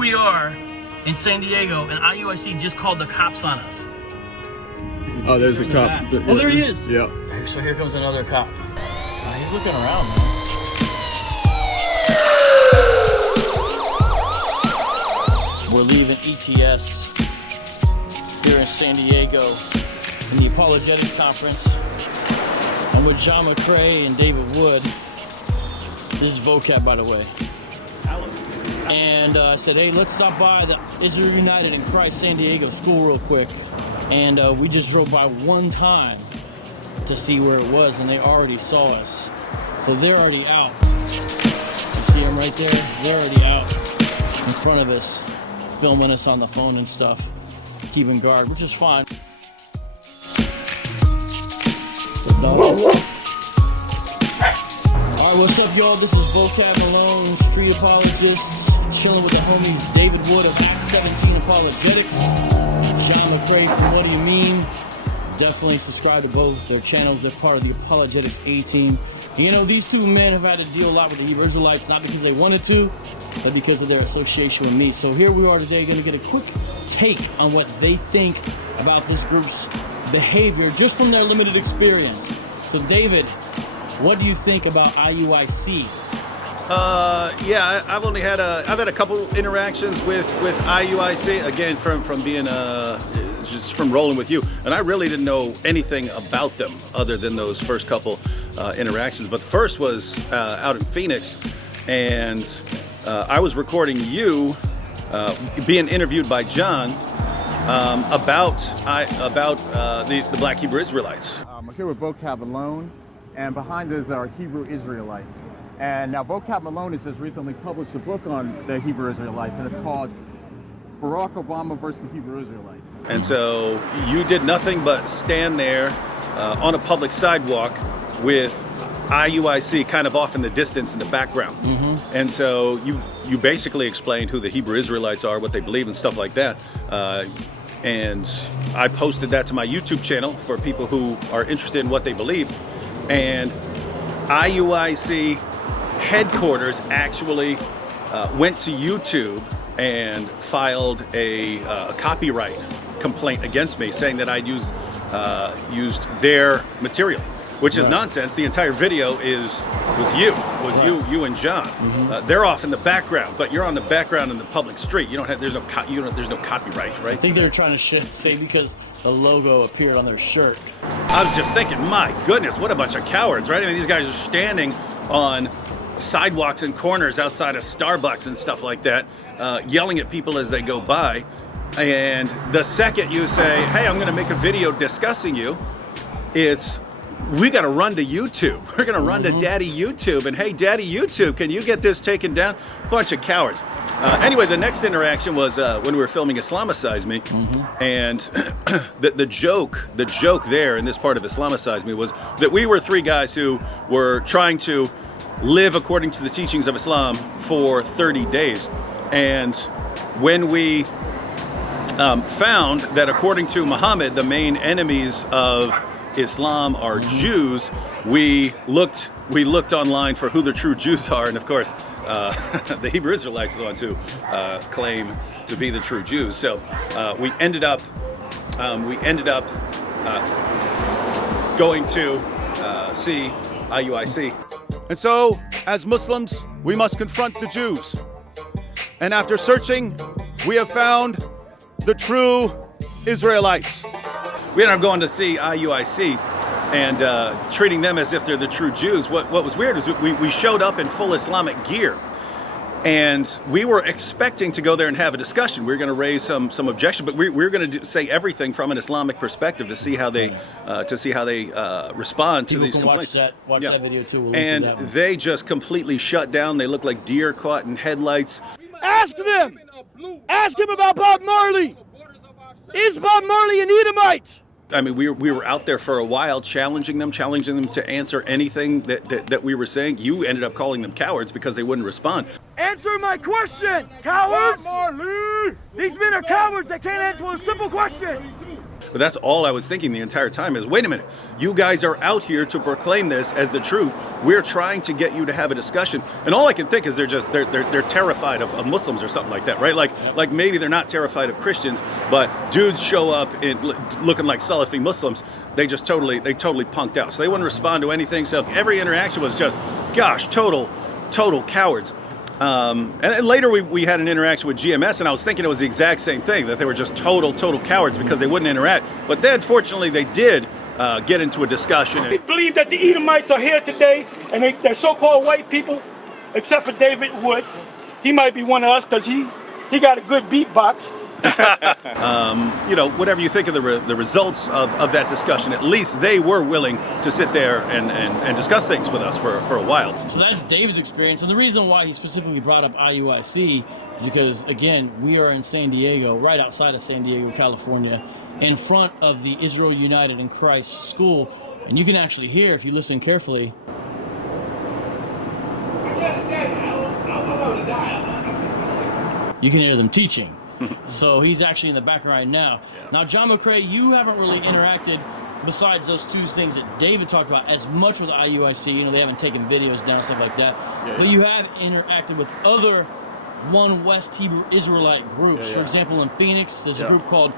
we are in San Diego, and IUIC just called the cops on us. Oh, there's the cop. Oh, there he is. Yeah. So here comes another cop. He's looking around, man. We're leaving ETS here in San Diego in the Apologetics conference. I'm with MCCRAY and David Wood. This is Vocab, by the way. And I said, hey, let's stop by the Israel United in Christ San Diego school real quick. And we just drove by one time to see where it was, and they already saw us. So they're already out. You see them right there? They're already out in front of us, filming us on the phone and stuff, keeping guard, which is fine. Alright, what's up, y'all? This is Vocab, Malone, Street Apologists, chilling with the homies David Wood of Act 17 Apologetics, MCCRAY from What Do You Mean? Definitely subscribe to both their channels. They're part of the Apologetics A-Team. You know, these two men have had to deal a lot with the Hebrew Israelites, not because they wanted to, but because of their association with me. So here we are today, going to get a quick take on what they think about this group's behavior, just from their limited experience. So David, what do you think about IUIC? Yeah, I've had a couple interactions with IUIC, again from being just from rolling with you, and I really didn't know anything about them other than those first couple interactions. But the first was out in Phoenix, and I was recording you being interviewed by John about the Black Hebrew Israelites. I'm here with Vocab Malone, and behind us are Hebrew Israelites. And now Vocab Malone has just recently published a book on the Hebrew Israelites, and it's called Barack Obama versus the Hebrew Israelites. And so you did nothing but stand there on a public sidewalk with IUIC kind of off in the distance in the background. Mm-hmm. And so you basically explained who the Hebrew Israelites are, what they believe and stuff like that. And I posted that to my YouTube channel for people who are interested in what they believe. And IUIC headquarters actually went to YouTube and filed a copyright complaint against me, saying that I used their material, which is nonsense. The entire video was you and John. Mm-hmm. They're off in the background, but you're on the background in the public street. You don't have there's no copyright, right? I think they were trying to say because the logo appeared on their shirt. I was just thinking, my goodness, what a bunch of cowards, right? I mean, these guys are standing on sidewalks and corners outside of Starbucks and stuff like that, yelling at people as they go by. And the second you say, hey, I'm going to make a video discussing you, we got to run to YouTube. We're going to run to Daddy YouTube. And hey, Daddy YouTube, can you get this taken down? Bunch of cowards. Anyway, the next interaction was when we were filming Islamicize Me. Mm-hmm. And the joke there in this part of Islamicize Me was that we were three guys who were trying to live according to the teachings of Islam for 30 days. And when we found that according to Muhammad, the main enemies of Islam are Jews, we looked online for who the true Jews are, and of course the Hebrew Israelites are the ones who claim to be the true Jews. So we ended up going to see IUIC. And so, as Muslims, we must confront the Jews. And after searching, we have found the true Israelites. We ended up going to see IUIC and treating them as if they're the true Jews. What was weird is we showed up in full Islamic gear, and we were expecting to go there and have a discussion. We were going to raise some objection, but we were going to say everything from an Islamic perspective to see how they respond to these complaints. Watch that video too. We'll and they just completely shut down. They look like deer caught in headlights. Ask them. Ask him about Bob Marley. Is Bob Marley an Edomite? I mean, we were out there for a while challenging them to answer anything that we were saying. You ended up calling them cowards because they wouldn't respond. Answer my question, cowards! Bob Marley! These men are cowards. They can't answer a simple question. But that's all I was thinking the entire time is, wait a minute, you guys are out here to proclaim this as the truth. We're trying to get you to have a discussion. And all I can think is they're terrified of Muslims or something like that, right? Like maybe they're not terrified of Christians, but dudes show up looking like Salafi Muslims. They totally punked out. So they wouldn't respond to anything. So every interaction was just, gosh, total cowards. And later we had an interaction with GMS, and I was thinking it was the exact same thing, that they were just total cowards because they wouldn't interact. But then, fortunately, they did get into a discussion. They believe that the Edomites are here today, and they're so-called white people, except for David Wood. He might be one of us because he got a good beatbox. Whatever you think of the results of that discussion, at least they were willing to sit there and discuss things with us for a while. So that's David's experience, and the reason why he specifically brought up IUIC is because, again, we are in San Diego, right outside of San Diego, California, in front of the Israel United in Christ school, and you can actually hear, if you listen carefully, you can hear them teaching. So he's actually in the background right now. Yeah. Now, John MCCRAY, you haven't really interacted, besides those two things that David talked about, as much with the IUIC. They haven't taken videos down, stuff like that. Yeah, but you have interacted with other One West Hebrew Israelite groups. Yeah. For example, in Phoenix, there's a group called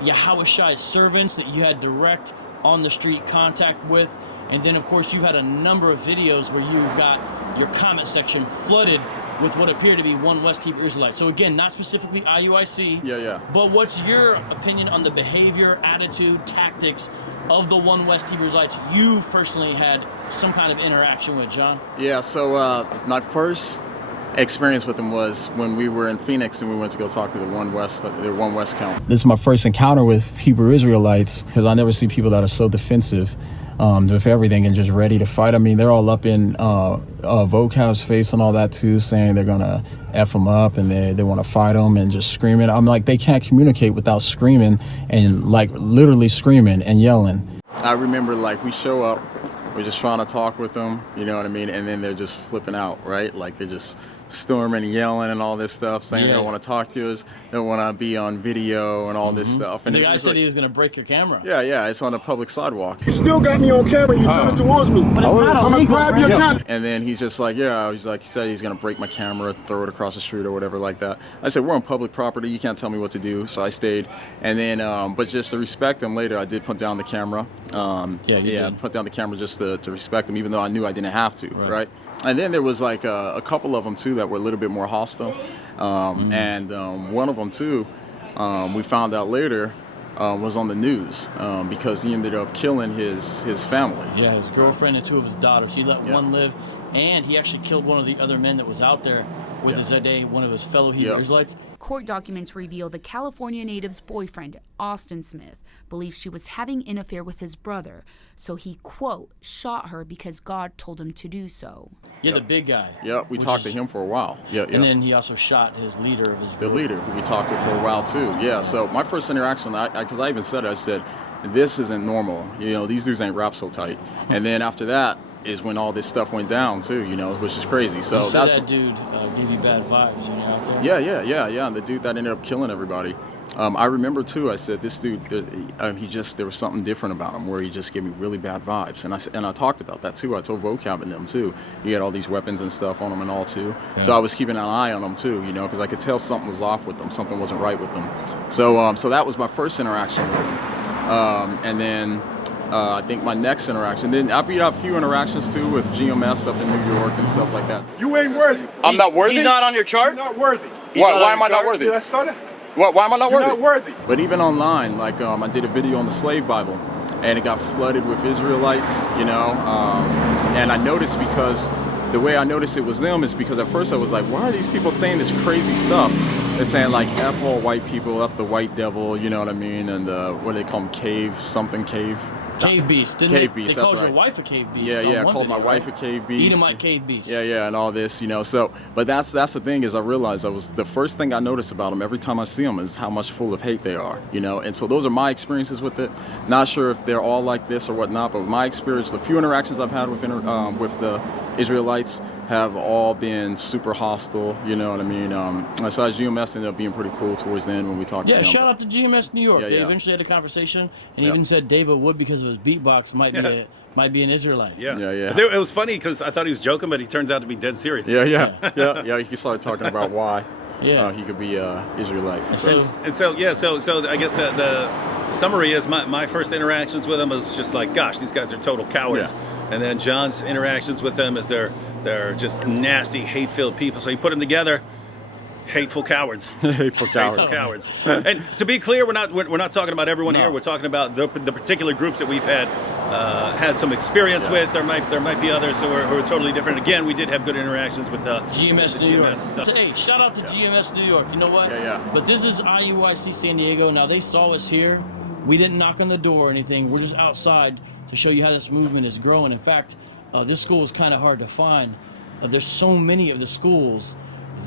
Yahushai's Servants that you had direct on-the-street contact with. And then, of course, you've had a number of videos where you've got your comment section flooded with what appear to be One West Hebrew Israelites. So again, not specifically IUIC. Yeah. But what's your opinion on the behavior, attitude, tactics of the One West Hebrew Israelites you've personally had some kind of interaction with, John? Yeah, so my first experience with them was when we were in Phoenix and we went to go talk to the One West count. This is my first encounter with Hebrew Israelites, because I never see people that are so defensive with everything and just ready to fight. I mean, they're all up in Vocab's face and all that too, saying they're gonna F them up and they want to fight them and just screaming. I'm like, they can't communicate without screaming and like literally screaming and yelling. I remember like we show up, we're just trying to talk with them, you know what I mean? And then they're just flipping out, right? Like they're just storming and yelling and all this stuff, saying they don't want to talk to us, they don't want to be on video and all this stuff. And the guy said he was going to break your camera. Yeah, it's on a public sidewalk. You still got me on camera, you turn it towards me. But it's not I'm going to grab your camera. And then he's just like, he said he's going to break my camera, throw it across the street or whatever like that. I said, we're on public property, you can't tell me what to do. So I stayed. And then, but just to respect him later, I did put down the camera. Put down the camera just to respect him, even though I knew I didn't have to, right? And then there was like a couple of them too that were a little bit more hostile. And one of them too, we found out later, was on the news because he ended up killing his family. Yeah, his girlfriend and two of his daughters. He let one live, and he actually killed one of the other men that was out there with his day, one of his fellow Hebrew Israelites. Court documents reveal the California native's boyfriend, Austin Smith, believes she was having an affair with his brother, so he, quote, shot her because God told him to do so. Yeah, the big guy. Yeah, we talked to him for a while. And then he also shot his leader of his group. The leader, who we talked to for a while too. Yeah, so my first interaction, because I even said it, I said, this isn't normal. These dudes ain't wrapped so tight. And then after that is when all this stuff went down too, which is crazy. So that's that dude give you bad vibes when you're out there? Yeah. The dude that ended up killing everybody. I remember too, I said, this dude, there was something different about him where he just gave me really bad vibes. And I talked about that too. I told Vocab and them too. He had all these weapons and stuff on him and all too. Yeah. So I was keeping an eye on them too, because I could tell something was off with them. Something wasn't right with them. So that was my first interaction with him. And then I think my next interaction, then I've had a few interactions too with GMS up in New York and stuff like that. You ain't worthy. I'm not worthy? He's not on your chart? You're not worthy. Why am I not worthy? Let's start it. Why am I not worthy? You're not worthy. But even online, like I did a video on the slave Bible, and it got flooded with Israelites, and I noticed, because the way I noticed it was them is because at first I was like, why are these people saying this crazy stuff? They're saying like F all white people, F the white devil, you know what I mean? And what do they call them? Cave beast, didn't Cave they? beast, They called that's your wife a cave beast. Yeah, I called my wife a cave beast. Edomite cave beast. Yeah, and all this, So, but that's the thing is I realized the first thing I notice about them every time I see them is how much full of hate they are, And so those are my experiences with it. Not sure if they're all like this or whatnot, but my experience, the few interactions I've had with the Israelites, have all been super hostile. You know what I mean? Besides UMS ended up being pretty cool towards the end when we talked. Yeah, to them. shout out to GMS New York. Yeah, They yeah. eventually had a conversation and Yep. even said David Wood, because of his beatbox, might be an Israelite. Yeah. Yeah. It was funny because I thought he was joking, but he turns out to be dead serious. Yeah. He started talking about why he could be Israelite. So- So I guess the summary is my first interactions with them was just like, gosh, these guys are total cowards. Yeah. And then John's interactions with them is they're just nasty, hate-filled people. So you put them together, hateful cowards. Hateful cowards. Hateful cowards. And to be clear, we're not talking about everyone here. We're talking about the particular groups that we've had some experience with. There might be others who are totally different. Again, we did have good interactions with GMS the New York. GMS and stuff. Hey, shout out to GMS New York. You know what? Yeah. But this is IUIC San Diego. Now, they saw us here. We didn't knock on the door or anything. We're just outside to show you how this movement is growing. In fact, this school is kind of hard to find. There's so many of the schools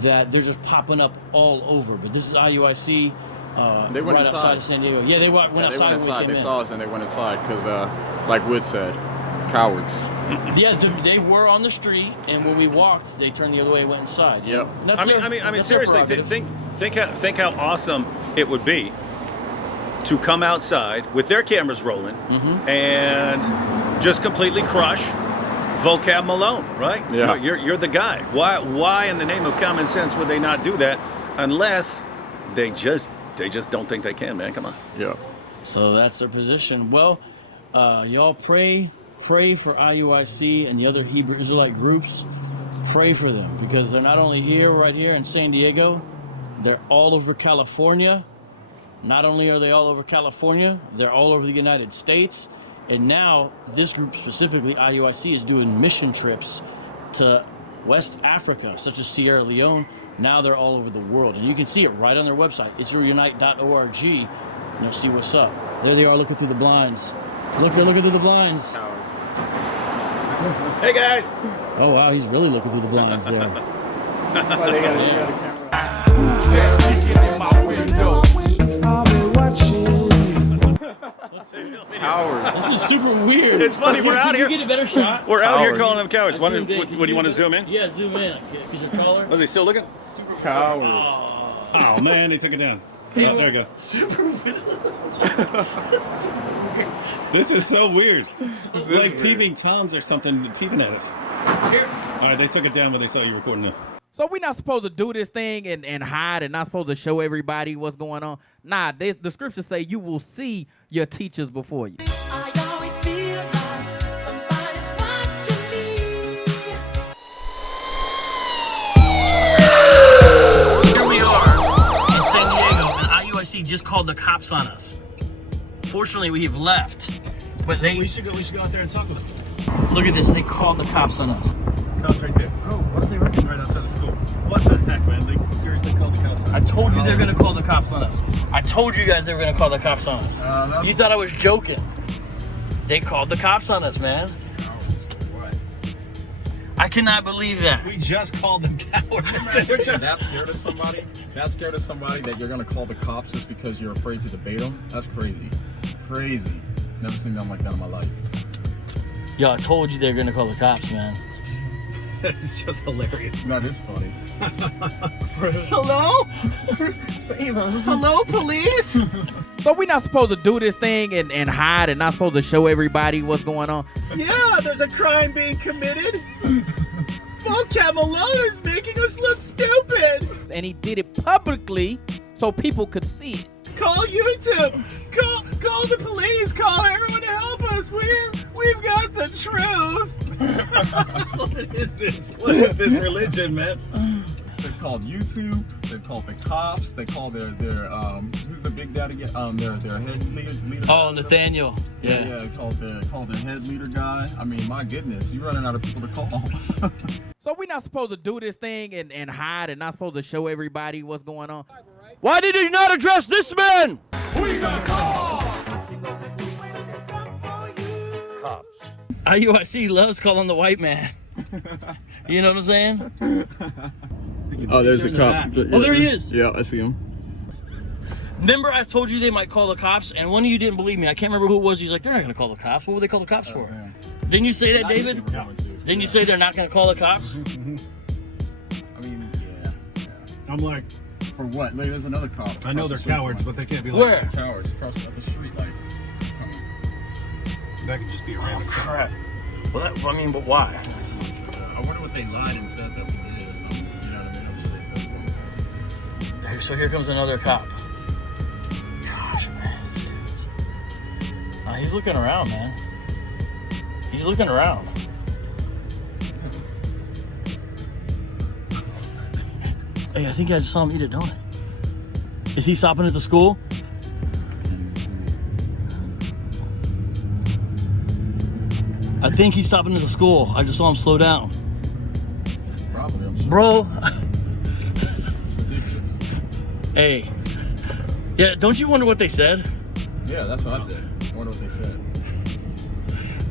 that they're just popping up all over. But this is IUIC. They went right inside. outside of San Diego. Yeah, they went outside. They went inside. When we They came saw us and they went inside because, like Wood said, cowards. in. Yeah, they were on the street, and when we walked, they turned the other way and went inside. Yep. That's I their- mean, that's their seriously, prerogative. think how awesome it would be to come outside with their cameras rolling and just completely crush Vocab Malone, right? Yeah. You're the guy. Why in the name of common sense would they not do that unless they just don't think they can, man? Come on. Yeah. So that's their position. Well, y'all pray for IUIC and the other Hebrew Israelite groups. Pray for them because they're not only here, right here in San Diego, they're all over California. Not only are they all over California, they're all over the United States. And now this group specifically, IUIC, is doing mission trips to West Africa, such as Sierra Leone. Now they're all over the world. And you can see it right on their website, israelunite.org. And you'll see what's up. There they are looking through the blinds. Look, they're looking through the blinds. Cowards. Hey guys. Oh, wow, he's really looking through the blinds there. They got a camera. Cowards. This is super weird. It's funny, we're out Can here. you get a better shot? We're out here Cowards. calling them cowards. I zoomed in. What Can do you want to get zoom a- in? Yeah, zoom in. Is it taller? Was he still looking? Cowards. Oh man, they took it down. Oh, there we go. Super This is so weird. It's is like weird. peeping Toms or something peeping at us. All right, they took it down when they saw you recording it. So we're not supposed to do this thing and hide and not supposed to show everybody what's going on. Nah, the scriptures say you will see your teachers before you. I always feel like somebody's watching me. Here we are in San Diego, and IUIC just called the cops on us. Fortunately, we have left, but We should go out there and talk with them. look at this. They called the cops on us. Cops right there. Oh, what are they running right outside the school? What the heck, man? They seriously called the cops. I told you they're gonna call the cops on us. I told you guys they were gonna call the cops on us. You thought I was joking. They called the cops on us, man. I cannot believe that. We just called them cowards. That scared of somebody? That scared of somebody that you're gonna call the cops just because you're afraid to debate them? That's crazy. Crazy. Never seen nothing like that in my life. Yo, I told you they were gonna call the cops, man. It's just hilarious. That is funny. Hello? Save us. Hello, police? So we're not supposed to do this thing and hide and not supposed to show everybody what's going on. Yeah, there's a crime being committed. Vocab Malone is making us look stupid. And he did it publicly so people could see it. Call YouTube. Call the police. Call everyone to help us. We've got the truth. What is this? What is this religion, man? They're called YouTube. They called the cops. They called their who's the big daddy? Their head leader. Oh, Nathaniel. Yeah. They called their head leader guy. I mean, my goodness, you're running out of people to call. So we're not supposed to do this thing and hide and not supposed to show everybody what's going on. Why did you not address this man? IUIC loves calling the white man. You know what I'm saying? Oh, there's the cop. Oh, there he is. Yeah, I see him. Remember I told you they might call the cops, and one of you didn't believe me. I can't remember who it was. He's like, they're not going to call the cops. What would they call the cops for? Didn't you say that, David? Didn't you say they're not going to call the cops? I mean, yeah. I'm like, For what? Look, there's another cop. I know they're across the street cowards, from but they can't be Where? like cowards across the street, like. that. Could just be a random cop. Crap. Well, that, I mean, but why? I wonder what they lied and said that we did or something. You know what I mean? I'm sure they said something. So here comes another cop. Gosh, man. These dudes. He's looking around, man. He's looking around. Hey, I think I just saw him eat a donut. Is he stopping at the school? I think he's stopping at the school. I just saw him slow down. Probably, I'm sure. Bro. Ridiculous. Hey. Yeah, don't you wonder what they said? Yeah, that's what I said. I wonder what they said.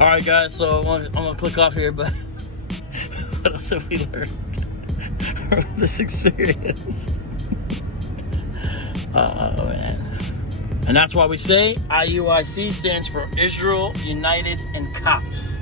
All right, guys, so I'm gonna click off here, but what else have we learned from this experience? Oh, man. And that's why we say IUIC stands for Israel United and Cops.